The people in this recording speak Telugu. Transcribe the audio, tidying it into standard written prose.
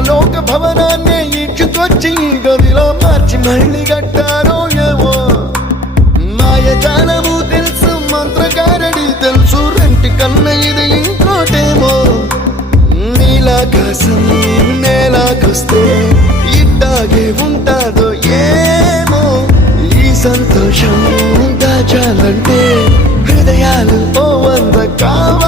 పరలోక భవనాన్ని ఇచ్చుకొచ్చి గదిలో మార్చి మళ్ళీ కట్టారో ఏమో మాయజాలము తెలుసు మంత్రకారడి తెలుసు రెంటి కన్న ఇది ఇంకోటేమో నీలాకాశం నేలాకొస్తే ఇట్టాగే ఉంటాదో ఏమో ఈ సంతోషం దాచాలంటే హృదయాలు ఓ వంద కావాలి